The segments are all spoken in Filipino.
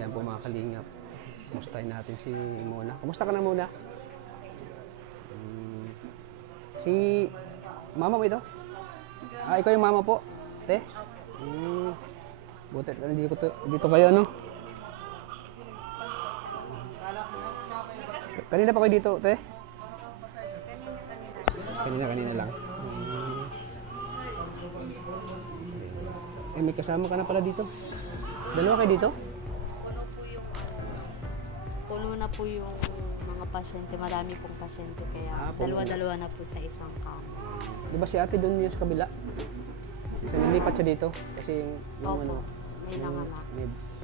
Ayan po mga kalingap. Kumustahin natin si Mona. Kumusta ka na muna? Si mama mo ito? Ah, ikaw yung mama po? Te? Buti, dito kayo ano? Kanina pa kayo dito, te? Kanina lang. Eh, may kasama ka na pala dito. Dalawa kayo dito? Puno na po yung mga pasyente. Marami pong pasyente. Kaya dalawa-dalawa na po sa isang kama. Di ba si ate doon yung sa kabila? So, nilipat siya dito? Kasi yung Opo, ano, may nanganak.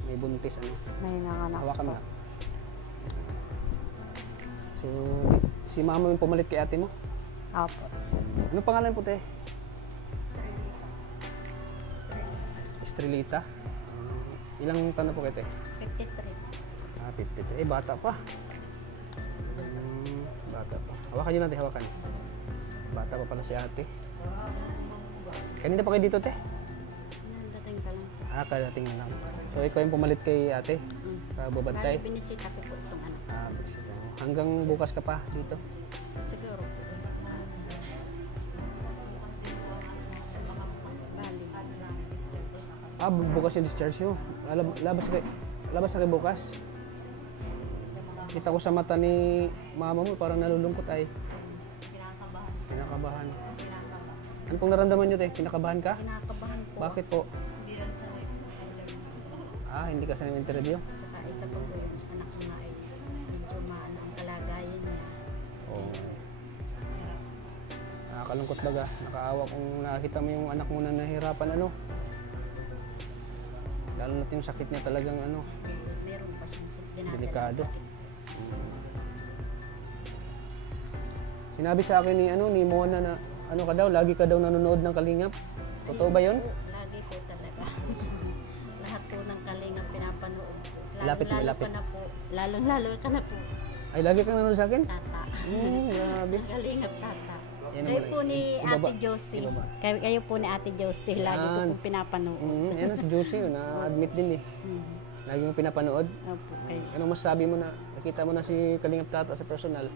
may buntis ano. May nanganak Hawakan po. mo. So, si mama yung pumalit kay ate mo? Opo. Ano pangalan po, te? Estrelita. Ilang taon na po kayo, te? 53. Ah, 53. Eh, bata pa. Bata pa. Hawakan nyo natin, hawakan. Bata pa pala si ate. Kanina pa kayo dito, te? Dating ka lang. Ah, kadating na lang. So, ikaw yung pumalit kay ate? Babantay? Bali, binisita ko po itong anak. Ah, hanggang bukas ka pa dito? Siguro. Ah, bukas yung discharge nyo. Labas na kayo bukas. Kita ko sa mata ni mama mo, parang nalulungkot ay. Kinakabahan. Ano pong naramdaman nyo, te? Kinakabahan ka? Kinakabahan po. Bakit po? Ah, hindi ka sa interview? Saka isa po po yung anak ko na ay medyo maano ang kalagayan niya. Oo. Nakakalungkot baga. Nakaawa kung nakita mo yung anak mo na nahihirapan, ano? Lalo natin yung sakit niya talagang ano, Meron pa siyang delikado. Sinabi sa akin ni Mona na ano ka daw, lagi ka daw nanonood ng Kalingap. Totoo ba 'yon? Lagi po talaga. Lahat po ng Kalingap pinapanood. Lapit ka na po. Lalo ka na po. Ay, lagi kang nanonood sa akin? Tata. Grabe. Kalingap tata. Yan Kayo naman, po ni ibaba. Ate Josie. Ibaba. Kayo po ni Ate Josie. Lagi ko Yan. po pinapanood. Yan si Josie, na-admit din eh. Lagi mo pinapanood. Opo, kayo. Ano masasabi mo na, nakita mo na si Kalingap Tata sa personal?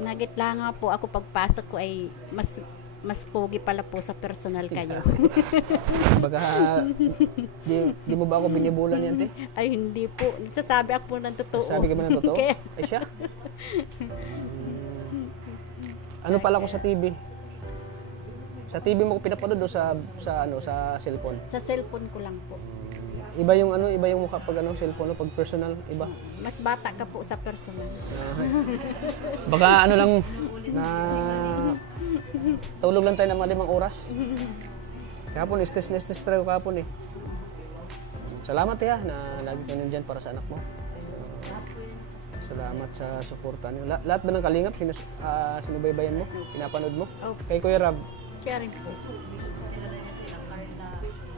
Nagitla nga po ako pagpasok ko ay mas pogi pala po sa personal kayo. Baga, di mo ba ako binibulan yan, te? Ay hindi po. Nagsasabi ako po ng totoo. Sabi ka ba ng totoo? Kaya- Ay siya? Ano pala ko sa TV? Sa TV mo ko pinapanood o sa cellphone? Sa cellphone ko lang po. Iba yung mukha pag cellphone o pag personal, iba. Mas bata ka po sa personal. Baka ano lang na tulog lang tayo ng mga 5 oras. Kahapon, stress tayo kahapon eh. Salamat na lagi ka nandyan para sa anak mo. Salamat sa suporta niyo. Lahat ba ng Kalingap sinubaybayan mo? Pinapanood mo? Kay Kuya Rab? Siya rin po.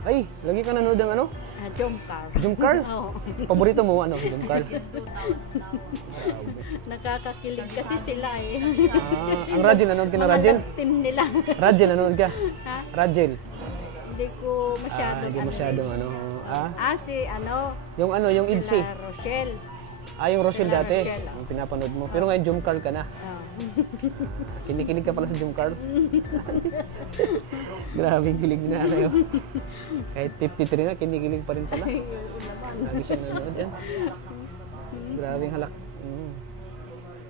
Ay, lagi ka nanood ng ano? Jomcar. Jomcar? Oo. Paborito mo Jomcar? Nakakakilig kasi sila eh. Ang Rajel, nanood ka na Rajel? Mga team nila. Rajel, nanood ka? Ha? Rajel? Hindi ko masyado. Hindi masyadong yung Idsi. Sila Rochelle. Yung Rochelle Sila dati, Rochelle, yung pinapanood mo. Pero ngayon, Jomcar ka na. Kinikilig ka pala sa Jomcar. Grabe, kilig na kayo. Kahit 53 na, kinikilig pa rin pala. Lagi siya nanonood yan. Grabe yung halak.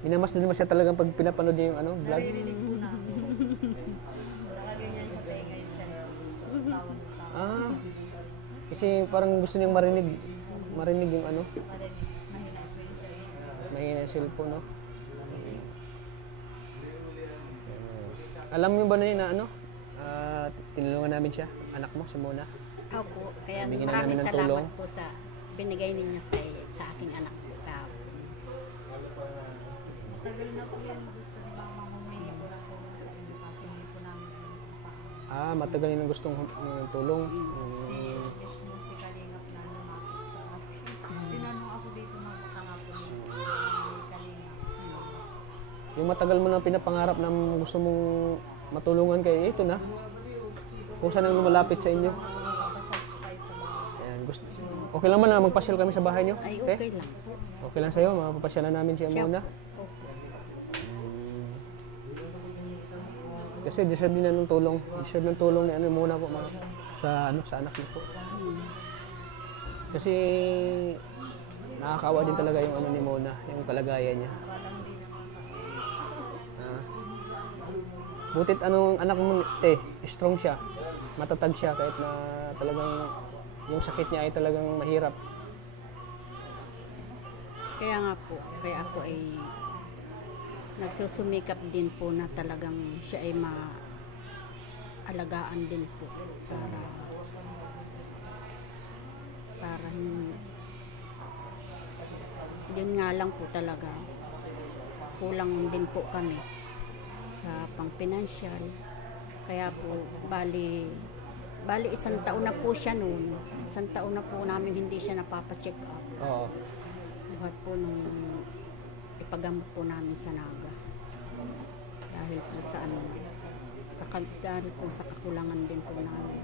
Minamas din mo siya talagang pag pinapanood niya yung vlog. Kasi parang gusto niyang marinig yung may cellphone, no? Alam mo ba na tinulungan namin siya, anak mo, si Mona? Opo, kaya Bigyan na maraming namin ng salamat tulong. po sa binigay ninyo sa aking anak po. Matagal na po yan gusto ni Mama humingi po ng tulong sa inyo kasi hindi po namin Matagal yun ang gustong tulong. mismo si Kalingap na lumapit sa akin. Tinanong ako dito mabuta nga po ni Kalingap. Yung matagal mo na pinapangarap na gusto mong matulungan kayo, ito na. Kung saan ang lumalapit sa inyo. Papasok po kayo sa bahay. Ayan, gusto. Okay lang man na magpasyal kami sa bahay nyo? Ay, Te? okay lang. Okay lang sa'yo, mapapasyalan namin siya Siya muna. po. Kasi deserve din na ng tulong. Deserve ng tulong ni ano muna po sa anak niyo po. Kasi nakakaawa din talaga yung ano ni Mona, yung kalagayan niya. Butit anong anak mo, strong siya. Matatag siya kahit na talagang yung sakit niya ay talagang mahirap. Kaya nga po, kaya ako ay nagsusumikap din po na talagang siya ay maalagaan din po para yun nga lang po talaga kulang din po kami sa pang-pinansyal. Kaya po bali isang taon na po siya noon. Isang taon na po namin hindi siya napapacheck up. Oo. Buhat po nung ipagamot po namin sa Naga. Dahil po sa dahil po sa kakulangan din po namin.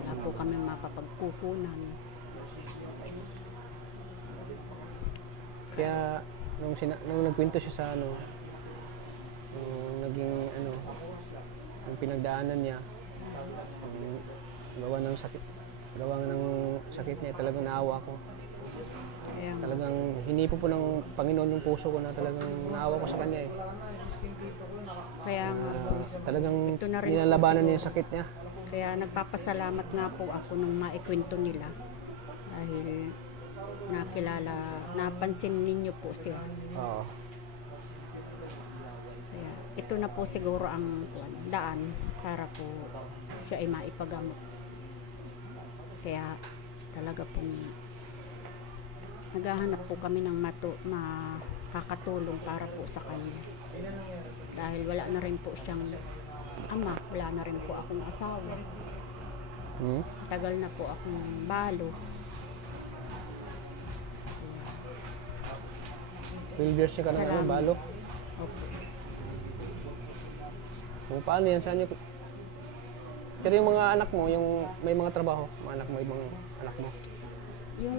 Wala po kami mapapagkukunan. Kaya nung nagkwento siya sa nung naging yung pinagdaanan niya, gawa ng sakit niya, talagang naawa ko. Talagang hinipo po ng Panginoon yung puso ko na talagang naawa ko sa kanya eh. Kaya talagang ito na rin nilalabanan po niya yung sakit niya. Kaya nagpapasalamat nga po ako nung maikwento nila dahil napansin ninyo po siya. Oo. Kaya ito na po siguro ang daan para po siya ay maipagamot. Kaya talaga pong naghahanap po kami ng makakatulong para po sa kanya. Dahil wala na rin po siyang ama, wala na rin po akong asawa. Tagal na po akong balo. 12 years siya ka ng balo. Opo. Kung paano yan, saan niyo? Pero yung mga anak mo, yung may mga trabaho, mga anak mo, ibang anak mo. Yung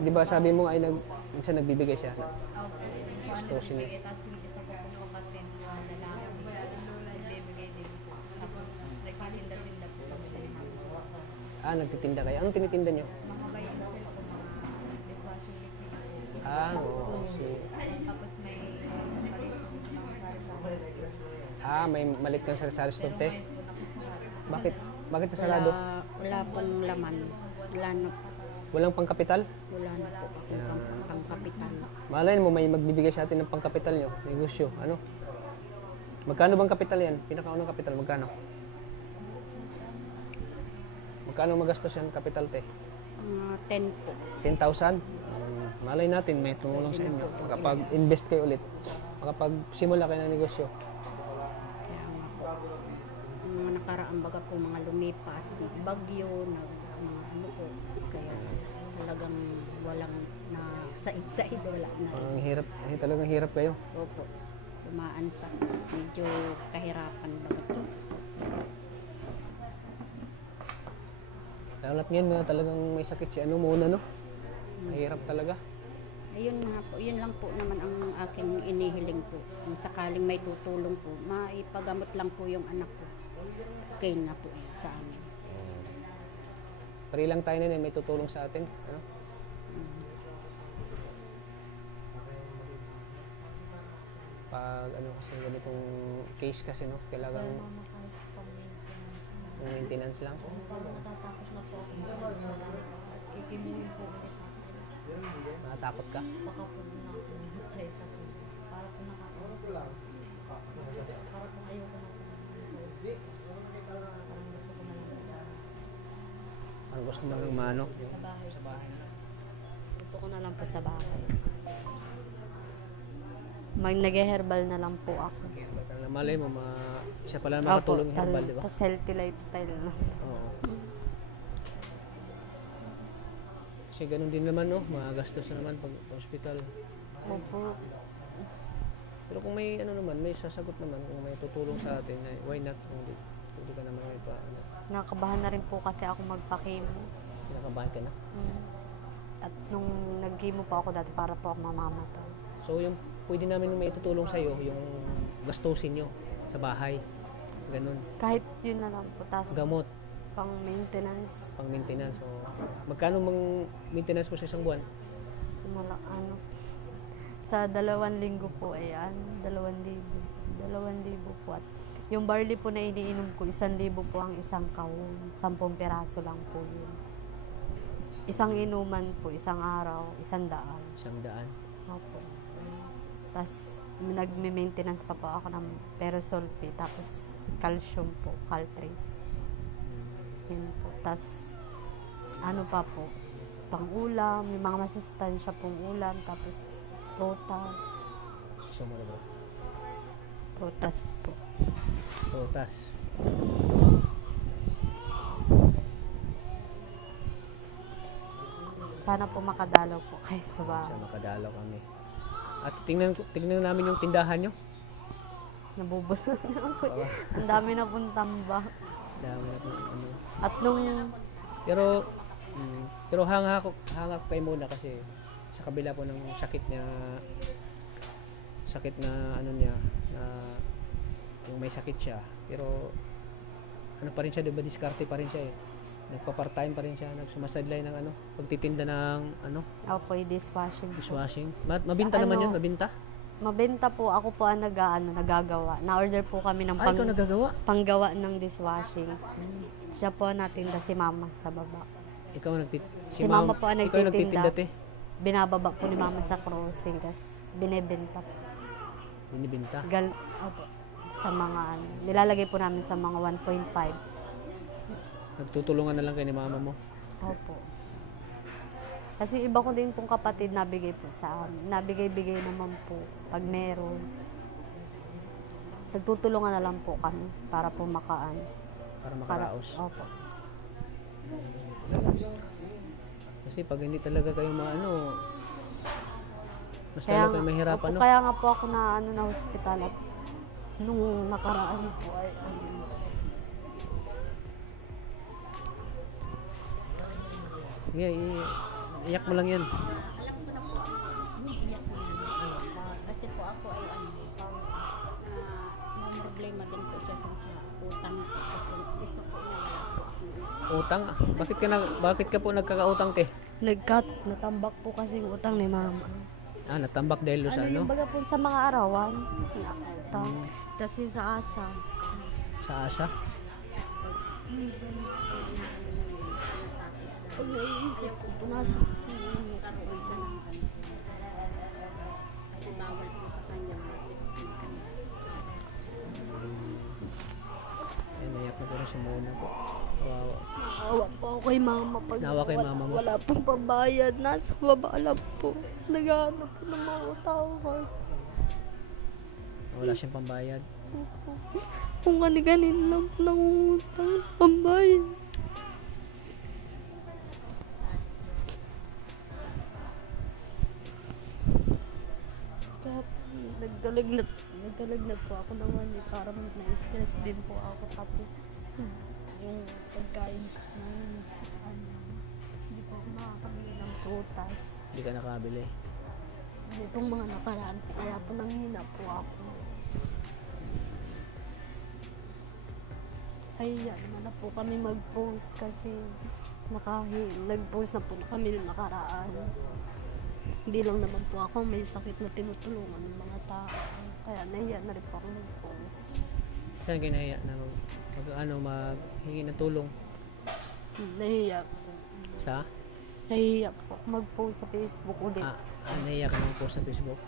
di ba sabi mo ay minsan nagbibigay siya? Gusto niya. Tapos yung isa ko pong kapatid na lalaki, nagbibigay din po. Tapos nagtitinda-tinda po kami din. Nagtitinda kayo. Anong tinitinda niyo? Mga bayan sila po, mga dishwashing liquid. Oo. Tapos may maliit po sa mga sari-sari. May malit kang sari-sari store, te? Ngayon po nakasarado. Bakit? Bakit nasarado? wala pong laman. Wala na po. Walang pangkapital? Wala na po akong pangkapital. Malay mo, may magbibigay sa atin ng pangkapital nyo, negosyo. Ano? Magkano bang kapital yan? Pinakaunang kapital, magkano? Magkano magastos yan kapital, te? 10 po. 10,000? Malay natin, may tumulong sa inyo. Makapag-invest kayo ulit. Makapag-simula kayo ng negosyo. Kaya nga po. Ang mga nakaraang baga po, mga lumipas, bagyo, mga ano po. Kaya talagang walang na side-side, wala na. Ang hirap, talagang hirap kayo. Opo. Dumaan sa medyo kahirapan baga po. Lalo't ngayon, talagang may sakit si ano muna, no? Mahirap talaga. Ayun nga po, yun lang po naman ang aking inihiling po. Kung sakaling may tutulong po, maipagamot lang po yung anak ko. Okay na po yun sa amin. Pari lang tayo na may tutulong sa atin. Ano? Pag ano kasi ganitong case kasi, no? Kailangan maintenance lang. Pag natatapos na po ako sa lahat, ikimuhin po ulit ako. Natatakot ka? Baka po na ako namatay sa akin. Para po nakakawala. Para po ayoko na po sa hospital. Parang gusto ko na lang Ang gusto mo lang maano? sa bahay. Sa bahay na lang. Gusto ko na lang po sa bahay. Nag-herbal na lang po ako. Malay mo, siya pala makatulong yung herbal, di ba? Tapos healthy lifestyle na. Oo. Kasi ganun din naman, no? Magastos na naman pag hospital. Opo. Pero kung may ano naman, may sasagot naman, kung may tutulong sa atin, why not? Hindi ka naman may pa, ano, Nakabahan na rin po kasi ako magpa-chemo. kinakabahan ka na. At nung nag-chemo po ako dati para po ako mamamatay. So yung pwede namin may itutulong sa'yo, yung gastusin nyo sa bahay. Ganun. Kahit yun na lang po. Tapos Gamot, pang maintenance. pang maintenance. So, magkano mang maintenance mo sa isang buwan? Ano, sa 2 linggo po ay 2,000. 2,000 po. At yung barley po na iniinom ko, 1,000 po ang isang kahon. 10 peraso lang po yun. Isang inuman po, isang araw, 100. 100. Opo. Tapos nagme-maintenance pa po ako ng perosulfate, tapos calcium po, caltrate. Yun po. Tapos ano pa po, pang-ulam, may mga masustansya pong ulam, tapos prutas. Gusto mo na ba? Prutas po. Prutas. Sana po makadalaw po kayo sa bahay. Sa makadalaw kami. At tingnan namin yung tindahan nyo. Nabubulol na po. Ang dami na pong tambak. Dami na po, ano. At nung Pero hanga ko kayo muna kasi sa kabila po ng sakit na ano niya, na yung may sakit siya. Pero ano pa rin siya, diba, diskarte pa rin siya eh. Nagpa-part-time pa rin siya, nagsumasadlay ng ano, pagtitinda ng ano, po, dishwashing po. dishwashing. Mabinta Sa naman ano, yun, mabinta. Mabenta po, ako po ang nagagawa. Na-order po kami ng Ay, ikaw nagagawa. panggawa ng dishwashing. Siya po natinda, si mama sa baba. Ikaw Si mama po ang ikaw nagtitinda. nagtitinda te. Binababa po ni mama sa crossing, tapos binebenta po. Binibinta. Opo, sa mga nilalagay po namin sa mga 1.5. Nagtutulungan na lang kayo ni mama mo. Opo. Kasi yung iba ko din pong kapatid nabigay po sa amin. Nabigay-bigay naman po pag meron. Nagtutulungan na lang po kami para po makaan. Para makaraos. Opo. Kasi pag hindi talaga kayo maano, mas Kaya, lalo kayo mahirapan, opo, no? kaya nga po ako na hospital at nung nakaraan po ay Sige, iyak mo lang yan. Alam ko na po, iyak na yan. Kasi po ako ay may problema din po siya sa utang. Kasi ito po na wala po ako. Utang? Bakit ka po nagkakautang, te? natambak po kasi yung utang ni mama. Natambak dahil sa ano? Yung baga po sa mga arawan. Utang. Tapos yung sa asa. Sa asa? Pag naiisip ko, punasa. Kasi bawal po sa kanya. Naiyak na po rin si Mona po. Kawawa. Naawa po ako kay mama. Pag Naawa kay mama mo? Wala pong pambayad. Nasa baba lang po. Naghahanap po ng mga tao. Wala siyang pambayad. Kung gani-ganin lang po nangungutang. Pambayad. Nagdalagnat po ako ng money para na-stress din po ako. Tapos yung pagkain hindi po ako makakabili ng prutas. Hindi ka nakabili. Itong mga nakaraan, kaya po nanghina po ako. Kaya naman na po kami mag-post kasi nag-post na po kami nung nakaraan. Hindi lang naman po ako may sakit na tinutulungan ng mga tao. Kaya nahiya na rin po ako mag-post. Saan kayo nahiya na maghingi ng tulong? Nahiya po. Sa? Nahiya po ako mag-post sa Facebook ulit. Nahiya ka ng post sa Facebook?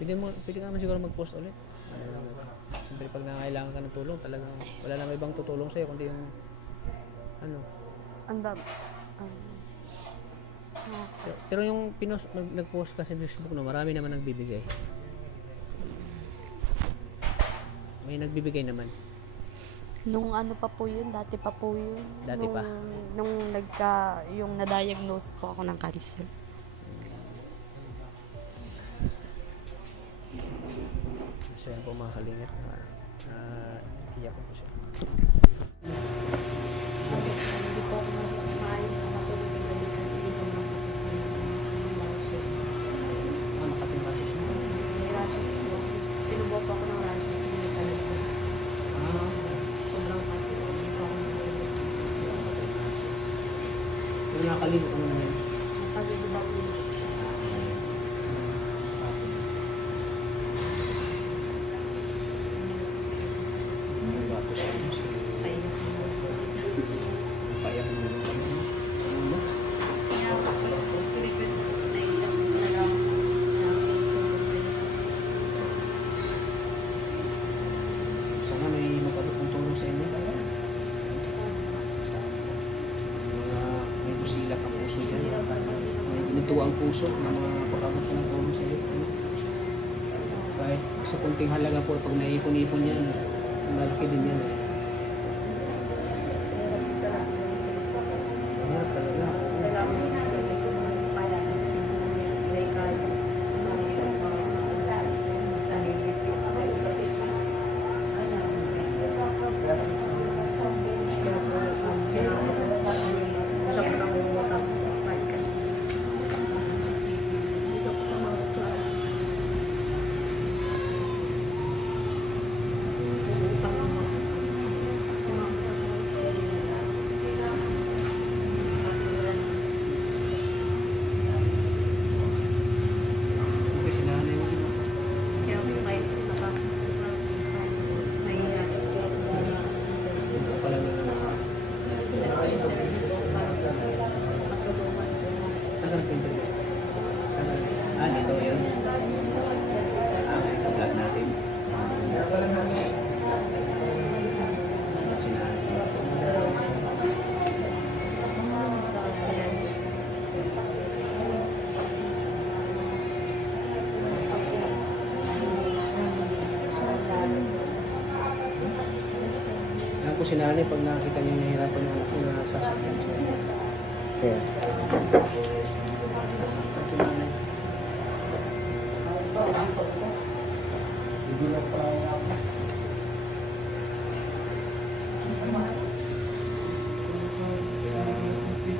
Pwede ka naman siguro mag-post ulit. Siyempre pag nangailangan ka ng tulong, talagang wala nang ibang tutulong sa'yo kundi yung pero yung nag-post ka sa Facebook, marami naman nagbibigay. May nagbibigay naman. Nung ano pa po yun, dati pa po yun. Dati pa? Nung yung na-diagnose po ako ng cancer. So yan po mga kalingap. Iyak ko po siya. Hindi po ako maayos sa matulog ng gabi kasi sobrang rashes. Makating rashes mo? May rashes po. Pinubo po ako ng rashes. Hindi talaga. Sobrang pati. Hindi po ako matulog. Pero nakaligo ka naman yan. Pag-iba po. Payak mo naman kami. Sana may magkabutong tulong sa inyo. May busilak ang puso dyan. May ginituwa ang puso na mga pagkabutong ng tulong sa inyo. Kahit sa kunting halaga po, pag naipon-ipon yan, malaki din yan. Mahirap talaga. Kasi nanay mo din. Pala na naman. Saan ka nagpinto? Dito yun. Okay, sa vlog natin. Si nanay. Alam ko si nanay pag nakita niya nahihirapan yung anak niya na sasaktan siya. Sasaktan si nanay.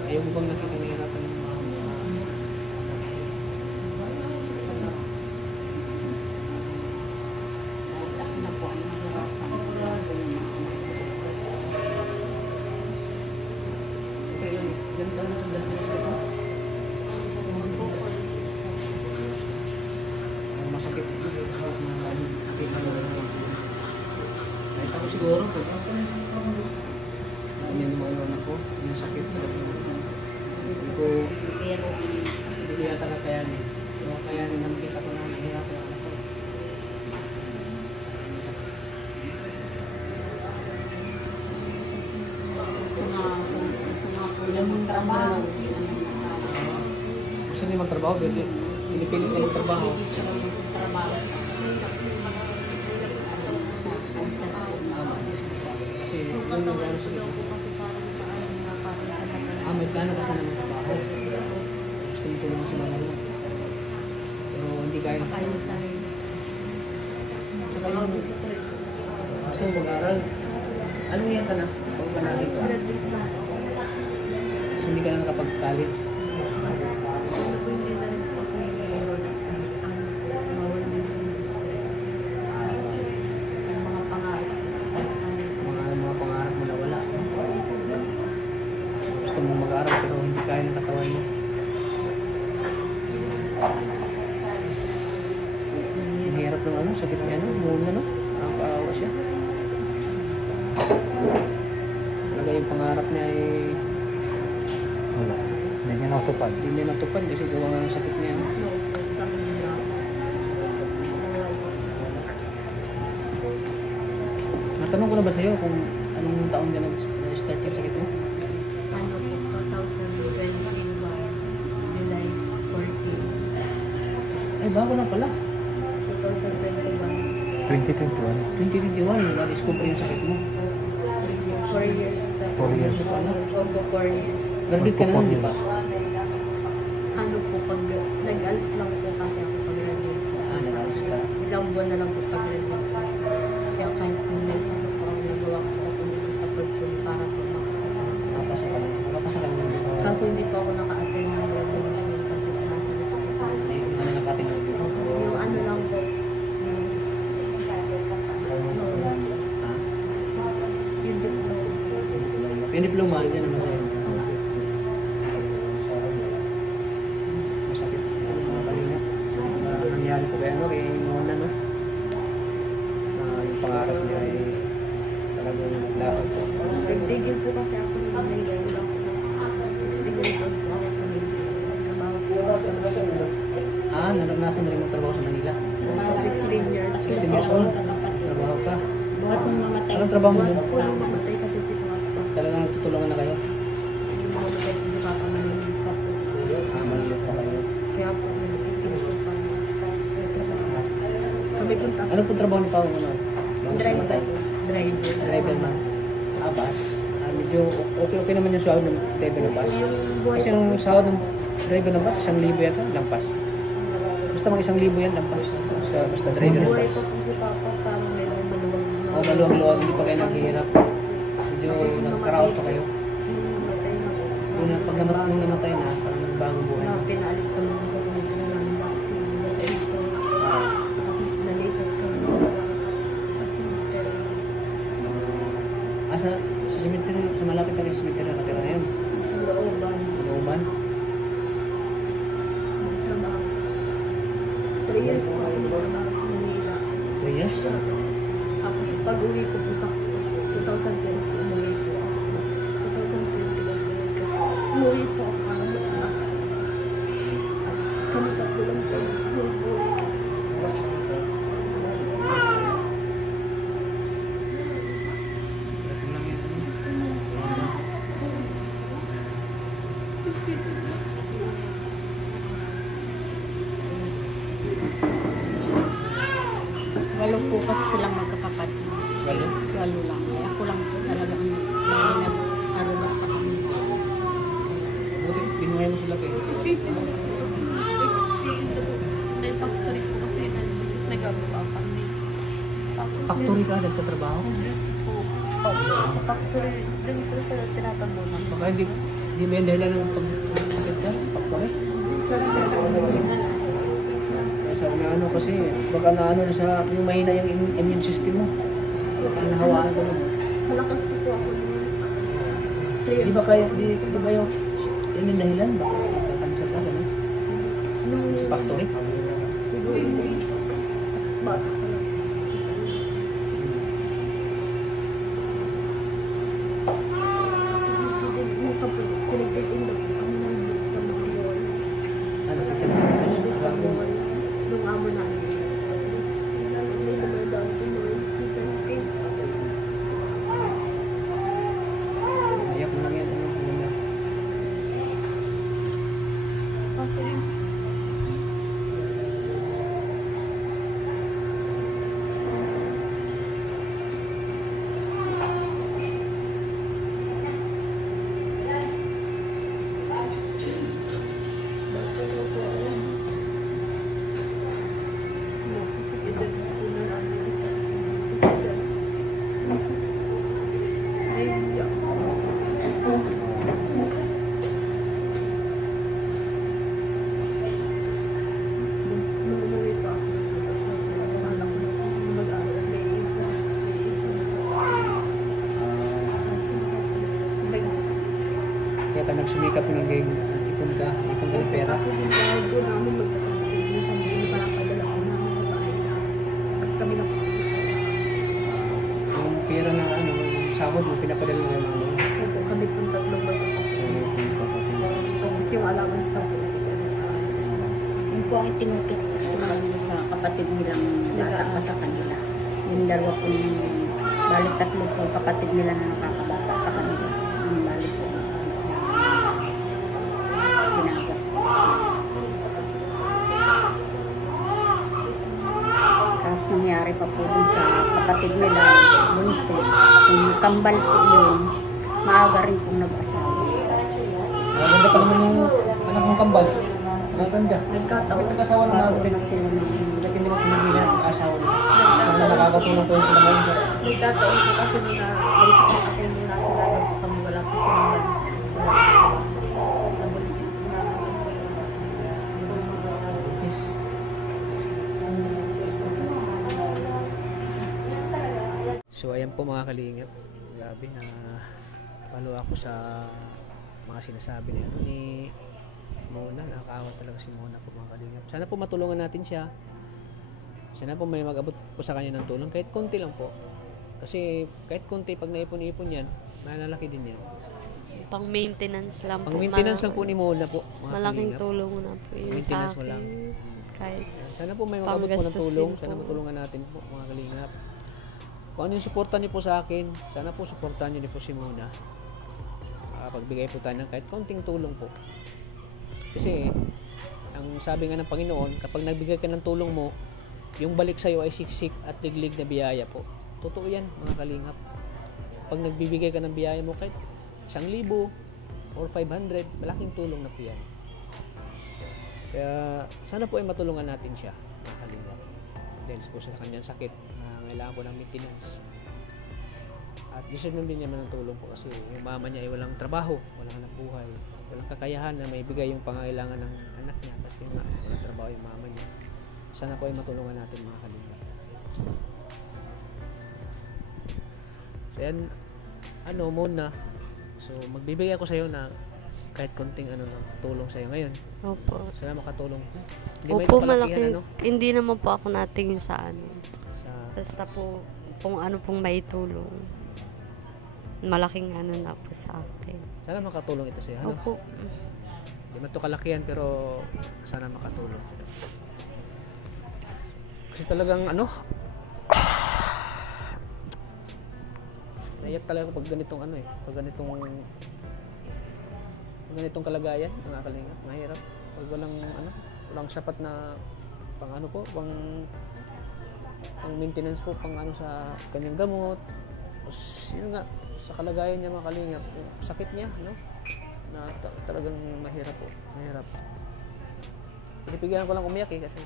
Ayaw mo bang nakita nahihirapan yung mga Diyan ka na lang din sa ito. Masakit ito. Nakita mo lang. Nakita ko siguro. Ganyan yung mga anak ko. Yung sakit. Hindi ko yata kakayanin. So, kayanin na makita ko na nahihirapan ang anak ko. Gusto niya magtrabaho, pero pinipilit niya magtrabaho. Kasi yun ang gano'n sakit. May plano ka sana magtrabaho. Gusto mo tulungan si mama mo. Pero hindi kaya na kaya. Tsaka yung gusto mo mag-aral. Anong yan ka na? Pag panagin ka? So, hindi ka na nakapag-college. Mga pangarap mo na wala. Gusto mo mag-aral pero hindi kaya ng katawan mo. Ang hirap ng ano, sakit niya no, muna no. Nakakaawa siya. Talaga yung pangarap niya ay Wala. Hindi niya natupad. hindi niya natupad kasi gawa nga ng sakit niya. Natanong ko na ba sa'yo kung anong taon ka nag-start yung sakit mo? Ano po, 2021, July 14. Ay, bago na pala. 2021. 2021. 2021, na-discover yung sakit mo. 4 years na. 4 years. Opo, 4 years. Graduate ka na nun, di ba? Ano po, pag nag-alis lang po kasi ako pag-graduate po. Nag-alis ka. Ilang buwan na lang po pag-graduate. May diploma, yan naman. Masakit. Mga kalinga. Sa nangyari po kay ano, kay Mona, no? Yung pangarap niya ay talagang naglakad po. Nagtigil po kasi ako ng high school ako. 16 years old po ako tumigil. Trabaho po ako sa Naranasan mo rin magtrabaho sa Manila. mga 16 years. 16 years old, trabaho ka. Buhat mong mamatay. Anong trabaho mo Buwan doon? po lang mamatay kasi si Papa. Talagang nagtutulungan na kayo? Yung mamatay po si Papa manilip pa po. Malulot pa kayo. Kaya po nagtigil po pa. Kami punta po. Ano po trabaho ni Pao? Ano? Yung Driver matay? po. Driver. Driver na. Bus. Medyo okay naman yung sahod ng driver ng bus. Yung buhay Kasi yung sahod ng driver ng bus, 1,000 yata, lampas. Basta mga 1,000 yan, lampas. Basta driver ng buhay bus. pa po si Papa parang may maluwag na. O maluwag-luwag, hindi pa kayo naghihirap. Medyo nagkaraos pa kayo. Yung namatay na po. Pag namatay na, parang nagbago buhay. Na pinaalis kami sa tinitin namin bakit sa ito. Tapos nalipat kami sa cemetery. Sa cemetery, sa malapit na rin sa cemetery nakatira na yun. Sa looban. Looban. Nagtrabaho. 3 years po ako nagtrabaho sa Manila. 2 years. Tapos pag uwi ko po sa 2020, umuwi po ako. 2021 kasi umuwi po ako para mag-anak. Kami tatlo lang po yung buhay ko. Walo po kasi silang magkakapatid. Walo. Walo lang. Ako lang po talaga ang nag-arulak sa kanila. Buti, pinuhay mo sila kayo. May factory po kasi is nagagawa kami. Tapos Factory ka, nagtatrabaho? Yes po. Factory, rin ko siya tinatabunan. Baka hindi ba yung dahilan ng pag-sakit ka sa factory? Sa signal. Sabi na ano kasi, baka na ano na sa yung mahina yung immune system mo. Baka nahawaan ka mo. Malakas po po ako noon. 3 Di years ba kayo, di ba yung yun yung dahilan? Baka nagka-cancer ka, gano'n? nung Sa factory? siguro hindi. Bata ko lang. Kasi minsan po, pinagtitinda po kami ng juice sa mga mall. Ano, titignan Sa mall. Nung amo namin. Tapos, may dumadaan po mga student team. Ayak mo lang yan. Ano na? Okay. Kaya ka nagsumikap ng game, ipon ka ng pera. Tapos yung bayad ko namin magkakapit. Minsan hindi parang padala ko namin sa bahay na. At kami na po. Yung pera na ano, yung sahod mo, pinapadala mo yung ano. Opo, kami pong tatlong magkakapit. Tapos yung allowance na po. Yun po ang itinukit ko sa kapatid nilang nakakabata sa kanila. Yung dalawa po balik tatlo po kapatid nila na nakakabata sa kanila. Yung balik po ginagas. Tapos nangyari pa po dun sa kapatid nila, bunso. Yung kambal po yun, maaga rin pong nag-asawa. Maganda pa naman yung anak mong kambal. Maganda. Nagkataon. Nag-asawa na Bago mga rin sila ng Lagi mo sa Manila, mag-asawa na. Sana nakakatulong po sila ngayon. Nagkataon po kasi nung na-basic na ako yung nasa lalag po kami. Wala po silang Yes. So ayan po mga kalingap. Grabe na Palo ako sa mga sinasabi ni Mona. Nakakaawa talaga si Mona po mga kalingap. Sana po matulungan natin siya. Sana po may mag-abot po sa kanya ng tulong. Kahit konti lang po. Kasi kahit konti, pag naipon-ipon yan, malalaki din yan. Pang maintenance lang po. Pang maintenance lang po ni Mona po. Mga Malaking kalingap. tulong na po yun sa Maintenance mo akin. lang. Kahit Sana po may mag-abot po ng Panggastos tulong. din Sana po. matulungan natin po mga kalingap. Kung ano yung suporta niyo po sa akin, sana po suportahan niyo po si Mona. Pagbigay po tayo ng kahit konting tulong po. Kasi ang sabi nga ng Panginoon, kapag nagbigay ka ng tulong mo, yung balik sa'yo ay siksik at liglig na biyaya po. Totoo yan mga kalingap. Pag nagbibigay ka ng biyaya mo kahit 1,000 or 500, malaking tulong na po yan. Kaya sana po ay matulungan natin siya mga kalingap. Dahil po sa kanyang sakit na kailangan po ng maintenance. At deserve din niya ng tulong po kasi yung mama niya ay walang trabaho, walang hanap buhay, walang kakayahan na maibigay yung pangangailangan ng anak niya kasi nga walang trabaho yung mama niya. Sana po ay matulungan natin mga kalingap. So yan, muna. So magbibigay ako sa iyo na kahit konting tulong sa iyo ngayon. Opo. Sana makatulong. Opo, malaki. Hindi naman po ako natingin sa sa Basta po, kung ano pong may tulong. Malaking na po sa akin. sana makatulong ito sa iyo. Opo. Hindi man ito kalakihan pero sana makatulong. Kasi talagang naiyak talaga pag ganitong pag ganitong kalagayan, mga kalingap, mahirap. Pag walang sapat na pang maintenance po, sa kanyang gamot. Tapos, yun nga, sa kalagayan niya mga kalingap, yung sakit niya, na talagang mahirap po, mahirap. Pinipigilan ko lang umiyak kasi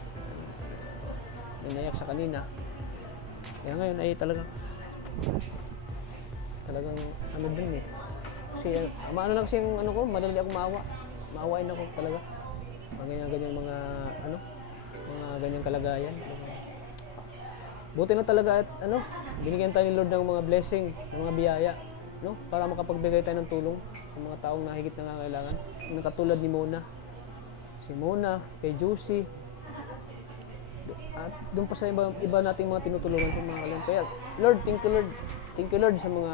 naiyak sa kanina. Kaya ngayon ay talagang din kasi lang kasi yung ko, madali ako maawain ako talaga mga ganyan mga ganyang kalagayan. Buti na talaga at binigyan tayo ni Lord ng mga blessing, ng mga biyaya, para makapagbigay tayo ng tulong sa mga taong nahigit nangangailangan, katulad ni Mona, si Mona, kay Juicy, at doon pa sa iba nating mga tinutulungan po mga kalingap. Kaya Lord, thank you Lord sa mga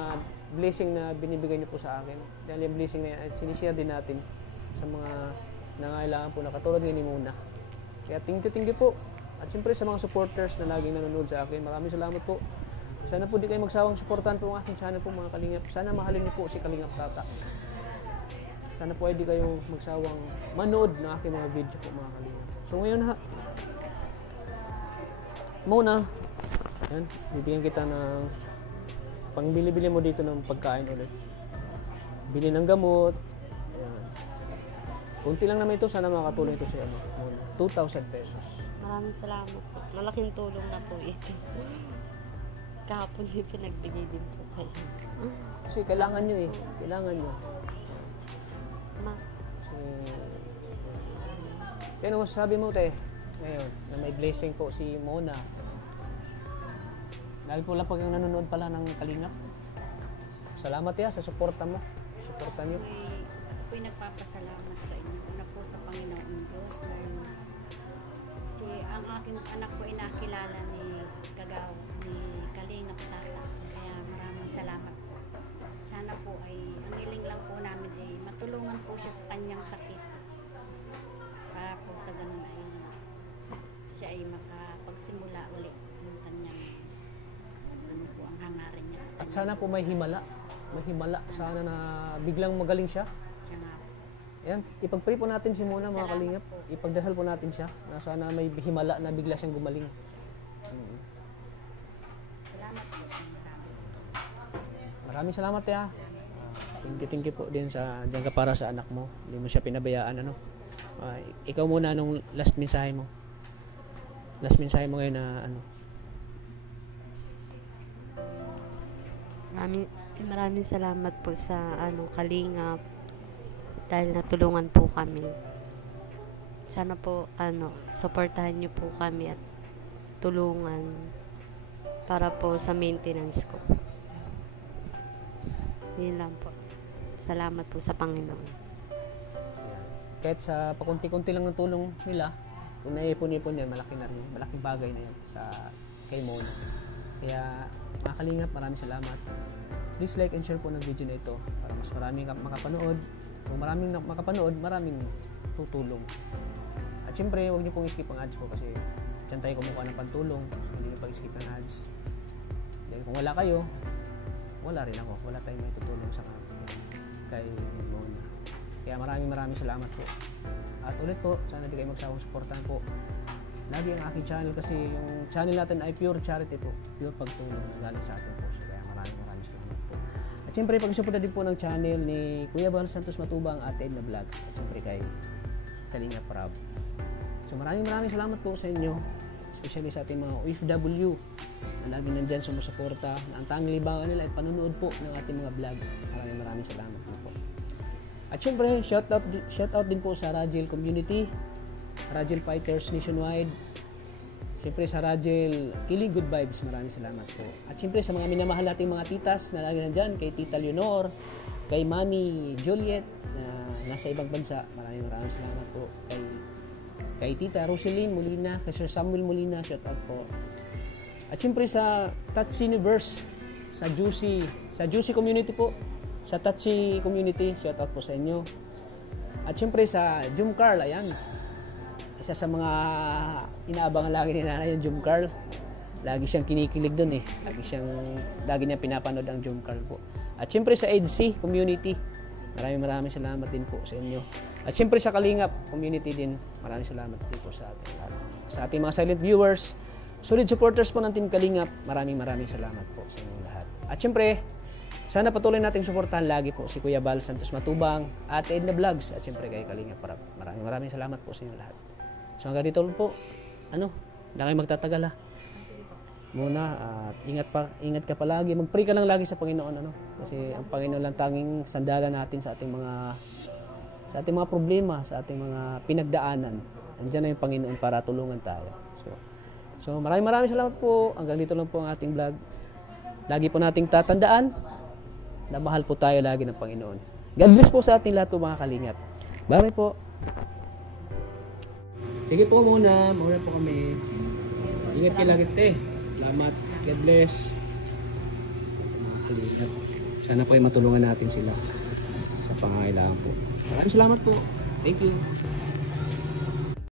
blessing na binibigay niyo po sa akin. Dahil yung blessing na yan, sinishare din natin sa mga nangangailangan po na katulad ni Mona. Kaya thank you po. At siyempre sa mga supporters na laging nanonood sa akin, maraming salamat po. Sana po di kayo magsawang suportahan po ang aking channel po mga kalingap. Sana mahalin niyo po si Kalingap Tata. Sana po ay di kayo magsawang manood ng aking mga video po mga kalingap. So ngayon Mona, yan, bibigyan kita ng pangbili-bili mo dito ng pagkain ulit. Bili ng gamot. Ayan. Kunti lang naman ito, sana makatulong ito sa 2,000 pesos. Maraming salamat po. Malaking tulong na po ito. Kahapon din pinagbigay din po kayo. Kasi kailangan nyo Kailangan nyo. Kasi, kaya ano masasabi mo, te, ngayon, na may blessing po si Mona. Dahil po lang pag nanonood pala ng Kalingap. Salamat sa suporta mo. Suporta nyo. Ako'y nagpapasalamat sa inyo. Una po sa Panginoon Diyos dahil ang aking anak ko ay nakilala ni Kalingap Tata. Kaya maraming salamat po. Sana po ay, ang hiling lang po namin ay matulungan po siya sa kanyang sakit. Para po sa ganun ay siya ay makapagsimula ulit ng kanyang ang hangarin niya sa kanya. At sana po may himala. Sana na biglang magaling siya. Siya nga. Yan, ipag-pray po natin si Mona mga Kalingap. Ipagdasal po natin siya na sana may himala na bigla siyang gumaling. Salamat po. Maraming salamat thank you po din diyan ka para sa anak mo. Hindi mo siya pinabayaan ikaw muna anong last mensahe mo? Last mensahe mo ngayon na Maraming salamat po sa Kalingap dahil natulungan po kami. Sana po suportahan niyo po kami at tulungan para po sa maintenance ko. Yun lang po. Salamat po sa Panginoon. Ayan. Kahit sa pakunti-kunti lang ng tulong nila, kung naipon-ipon yan, malaki na rin. Malaking bagay na yan sa kay Mona. Kaya mga kalingap, maraming salamat. Please like and share po ng video na ito para mas maraming makapanood. Kung maraming makapanood, maraming tutulong. At syempre, huwag niyo pong skip ang ads po kasi dyan tayo kumukuha ng pantulong. So, hindi niyo pag-skip ng ads. Dahil kung wala kayo, wala rin ako. Wala tayong may tutulong sa kay Mona. Kaya maraming salamat po. At ulit po, sana di kayo magsawang supportan po lagi ang aking channel kasi yung channel natin ay pure charity po. Pure pagtulong na galing sa ating puso. Kaya maraming salamat po. At syempre, pag-support din po ng channel ni Kuya Bal Santos Matubang at Edna Vlogs. At syempre kay Kalinga Prab. So maraming salamat po sa inyo. Especially sa ating mga OFW na lagi nandyan sumusuporta. Na ang tanging libangan nila ay panunood po ng ating mga vlog. Maraming salamat po. At syempre, shout out din po sa Rajil Community, Rajil Fighters Nationwide, syempre sa Rajil Killing Good Vibes, maraming salamat po. At syempre sa mga minamahal nating mga titas na lagi nandyan, kay Tita Leonor, kay Mami Juliet na nasa ibang bansa, maraming salamat po. Kay Tita Roselyn Molina, kay Sir Samuel Molina, shout out po. At syempre sa Touch Universe, sa Juicy Community po, sa Touchy Community, shout out po sa inyo. At syempre sa Jum Carl, ayan. Isa sa mga inaabangan lagi ni nanay yung Jum Carl. Lagi siyang kinikilig doon eh. Lagi niya pinapanood ang Jum Carl po. At syempre sa EDC Community, maraming salamat din po sa inyo. At syempre sa Kalingap Community din, maraming salamat din po sa ating lahat. Sa ating mga silent viewers, solid supporters po ng Team Kalingap, maraming salamat po sa inyo lahat. At syempre, sana patuloy nating suportahan lagi po si Kuya Bal Santos Matubang at Edna Vlogs at syempre kay Kalinga Prab. Maraming salamat po sa inyo lahat. So hanggang dito po, hindi kayo magtatagal muna at ingat ka palagi. Mag-pray ka lang lagi sa Panginoon kasi ang Panginoon lang tanging sandalan natin sa ating mga problema, sa ating mga pinagdaanan. Andiyan na yung Panginoon para tulungan tayo. So maraming salamat po. Hanggang dito lang po ang ating vlog. Lagi po nating tatandaan na mahal po tayo lagi ng Panginoon. God bless po sa ating lahat po mga kalingap. Bye po. Sige po muna po kami. Ingat kayo lagi te. Salamat. God bless. Mga kalingap. Sana po ay matulungan natin sila sa pangangailangan po. Maraming salamat po. Thank you.